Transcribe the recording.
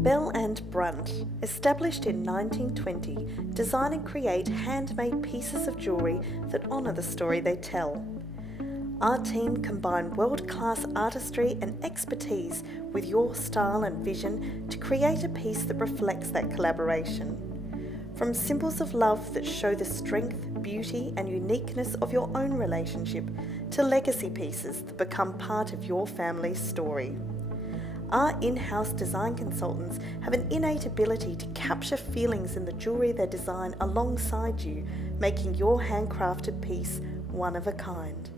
Bell and Brunt, established in 1920, design and create handmade pieces of jewellery that honour the story they tell. Our team combine world-class artistry and expertise with your style and vision to create a piece that reflects that collaboration. From symbols of love that show the strength, beauty and uniqueness of your own relationship to legacy pieces that become part of your family's story. Our in-house design consultants have an innate ability to capture feelings in the jewellery they design alongside you, making your handcrafted piece one of a kind.